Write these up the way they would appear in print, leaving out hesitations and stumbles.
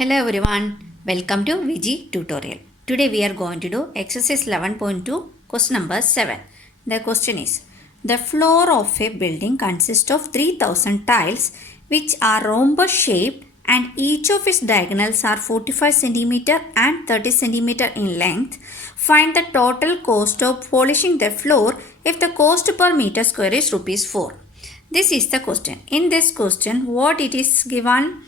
Hello everyone, welcome to VG tutorial. Today we are going to do exercise 11.2 question number 7. The question is, the floor of a building consists of 3000 tiles which are rhombus shaped and each of its diagonals are 45 cm and 30 cm in length. Find the total cost of polishing the floor if the cost per meter square is rupees 4. This is the question. In this question, what it is given?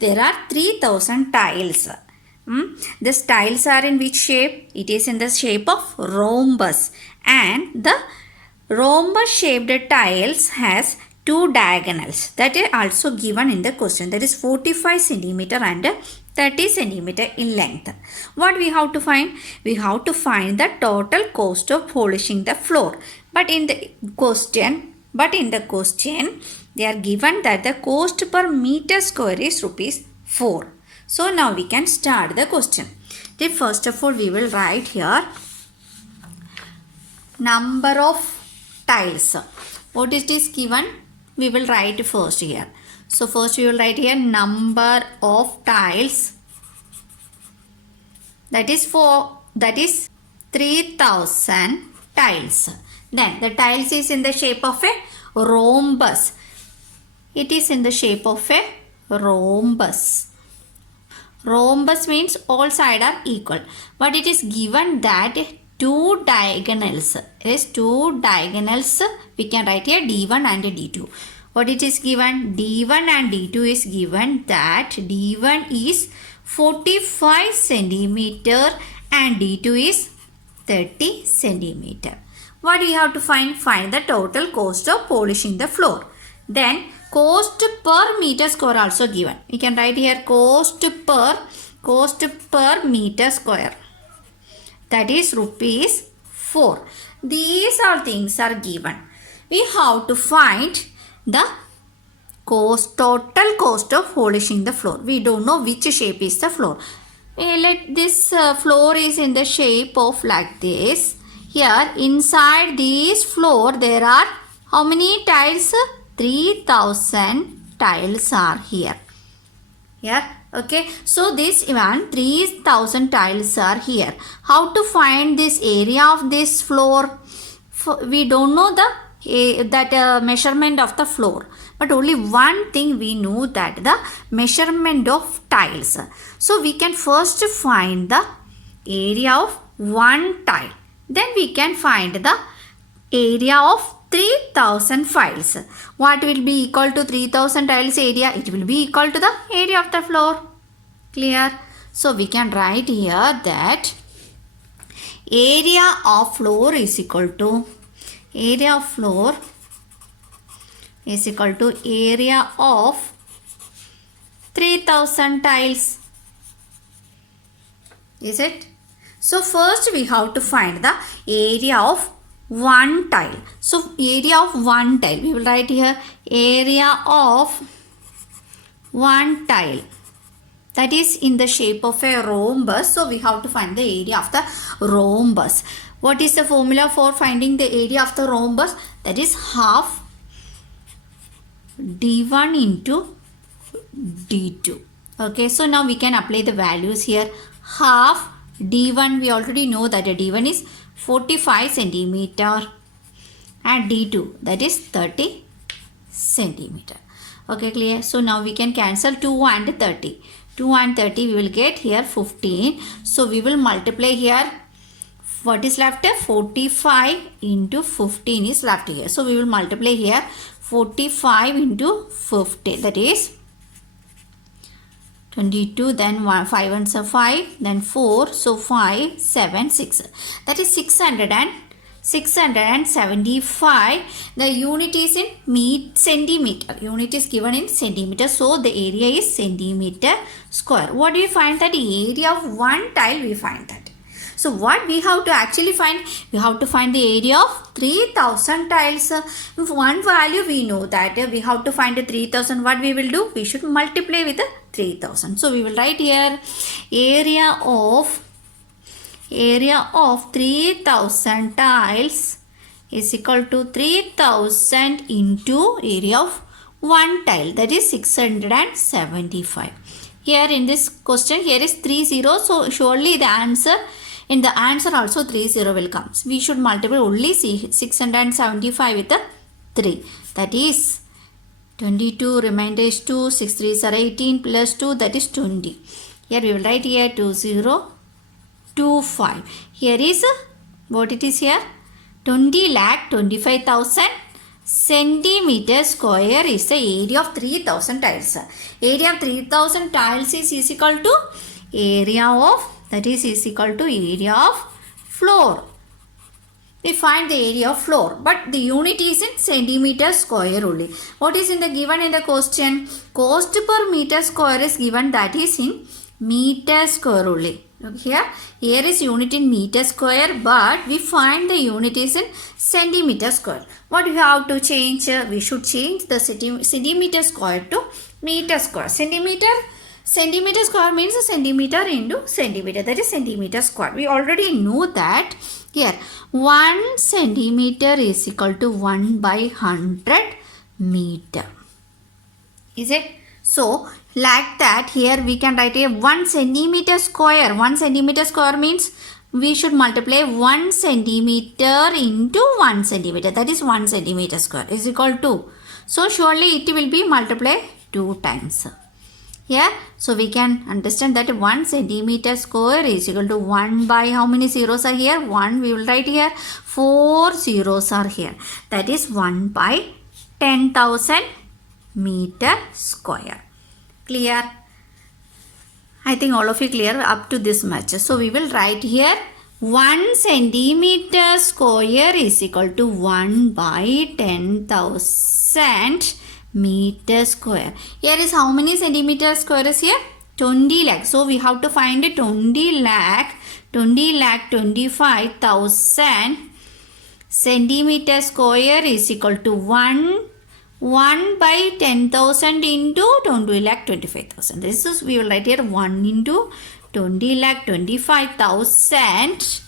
There are 3000 tiles. These tiles are in which shape? It is in the shape of rhombus. And the rhombus shaped tiles has two diagonals. That is also given in the question. That is 45 cm and 30 cm in length. What we have to find? We have to find the total cost of polishing the floor. But in the question, they are given that the cost per meter square is rupees 4. So now we can start the question. Then first of all we will write here number of tiles. What it is given? We will write first here. So first we will write here number of tiles. That is 3000 tiles. Then the tiles is in the shape of a rhombus. It is in the shape of a rhombus. Rhombus means all sides are equal. But it is given that two diagonals. Is two diagonals. We can write here D1 and D2. What it is given? D1 and D2 is given that D1 is 45 centimeter and D2 is 30 centimeter. What we have to find? Find the total cost of polishing the floor. Then cost per meter square also given. We can write here cost per meter square. That is rupees 4. These all things are given. We have to find the total cost of polishing the floor. We don't know which shape is the floor. Let this floor is in the shape of like this. Here inside this floor there are how many tiles? 3000 tiles are here. Okay. So this one 3000 tiles are here. How to find this area of this floor? We don't know the measurement of the floor. But only one thing we know, that the measurement of tiles. So we can first find the area of one tile. Then we can find the area of 3000 tiles. What will be equal to 3000 tiles area? It will be equal to the area of the floor. Clear? So we can write here that area of floor is equal to area of 3000 tiles. Is it? So first we have to find the area of one tile. So area of one tile. We will write here area of one tile. That is in the shape of a rhombus. So we have to find the area of the rhombus. What is the formula for finding the area of the rhombus? That is half D1 into D2. Okay, so now we can apply the values here. Half D1, we already know that D1 is 45 centimeter and D2, that is 30 centimeter. Okay, clear? So now we can cancel 2 and 30. 2 and 30 we will get here 15. So we will multiply here. What is left? 45 into 15 is left here. So we will multiply here 45 into 15. That is 22, then 5 and 5, then 4, so 5, 7, 6. That is 675. The unit is in centimeter. Unit is given in centimeter. So the area is centimeter square. What do we find? That area of one tile we find that. So what we have to actually find? We have to find the area of 3000 tiles. If one value we know that we have to find 3000. What we will do? We should multiply with 3000. So we will write here area of 3000 tiles is equal to 3000 into area of one tile. That is 675. Here in this question, here is 3 0. So surely the answer, in the answer also 3 0 will come. We should multiply only 675 with the 3. That is 22, remainder is 2, 6 3s are 18 plus 2, that is 20. Here we will write here 2025. Here is what it is here? 20,25,000 centimeter square is the area of 3000 tiles. Area of 3000 tiles is equal to area of, that is equal to area of floor. We find the area of floor, but the unit is in centimeter square only. What is in the given in the question? Cost per meter square is given, that is in meter square only. Look here is unit in meter square, but we find the unit is in centimeter square. What we have to change? We should change the centimeter square to meter square. Centimeter square means centimeter into centimeter, that is centimeter square. We already know that. Here 1 centimeter is equal to 1 by 100 meter. Is it? So like that, here we can write a 1 centimeter square. 1 centimeter square means we should multiply 1 centimeter into 1 centimeter. That is 1 centimeter square is equal to. So surely it will be multiplied 2 times. Here, so we can understand that 1 centimeter square is equal to 1 by how many zeros are here? 1, we will write here 4 zeros are here. That is 1 by 10,000 meter square. Clear? I think all of you clear up to this much. So we will write here 1 centimeter square is equal to 1 by 10,000 meter square. Here is how many centimeter square is here? 20 lakh. So we have to find 20 lakh 25,000 centimeter square is equal to 1 by 10,000 into 20 lakh 25,000. This is, we will write here 1 into 20 lakh 25,000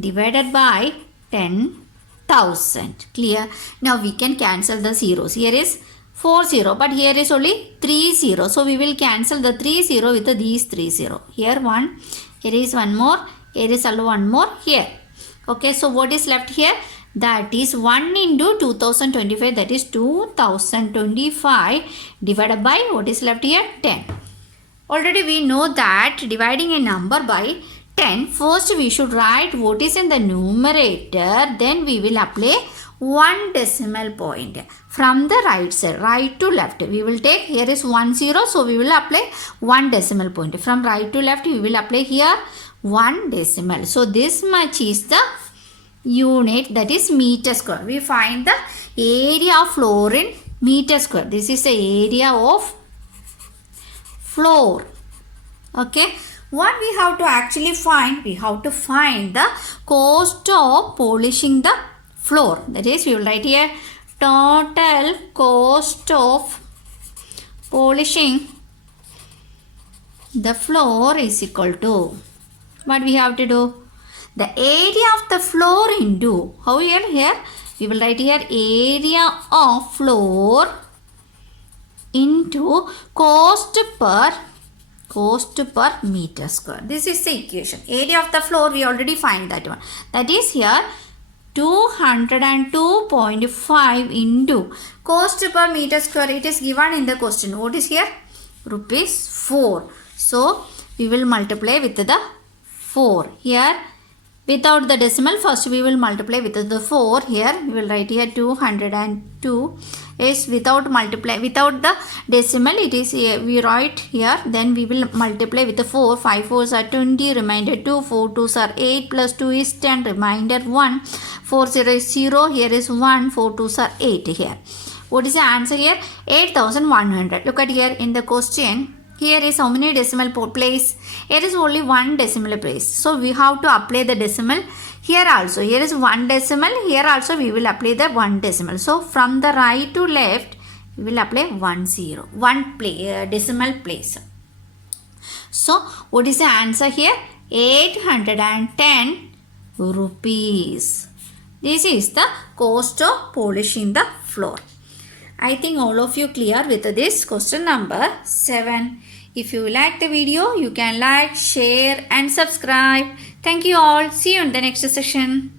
divided by 10,000. Clear? Now we can cancel the zeros. Here is 4 0, but here is only 3 0. So we will cancel the 3 0 with these 3 0. Here 1, here is one more, here is also one more here. Okay, so what is left here? That is 1 into 2025, that is 2025 divided by what is left here? 10. Already we know that dividing a number by 10, first we should write what is in the numerator, then we will apply 1 decimal point from the right side, right to left. We will take, here is 1 0, so we will apply 1 decimal point. From right to left, we will apply here 1 decimal. So this much is the unit, that is meter square. We find the area of floor in meter square. This is the area of floor. Okay. What we have to actually find? We have to find the cost of polishing the floor. That is, we will write here total cost of polishing the floor is equal to, what we have to do? The area of the floor into, how here we will write here area of floor into cost per meter square. This is the equation. Area of the floor, we already find that one. That is here 202.5 into cost per meter square. It is given in the question. What is here? Rupees 4. So we will multiply with the 4. Here without the decimal, first we will multiply with the 4. Here we will write here 202 is without the decimal, it is we write here, then we will multiply with the 4. 5 4s are 20, remainder 2, 4 2s are 8, plus 2 is 10, remainder 1, 4 0 is 0, here is 1, 4 2s are 8 here. What is the answer here? 8,100. Look at here in the question. Here is how many decimal place? Here is only 1 decimal place. So we have to apply the decimal. Here also, here is 1 decimal. Here also we will apply the 1 decimal. So from the right to left, we will apply 1 decimal place. So what is the answer here? 810 rupees. This is the cost of polishing the floor. I think all of you clear with this question number 7. If you like the video, you can like, share and subscribe. Thank you all. See you in the next session.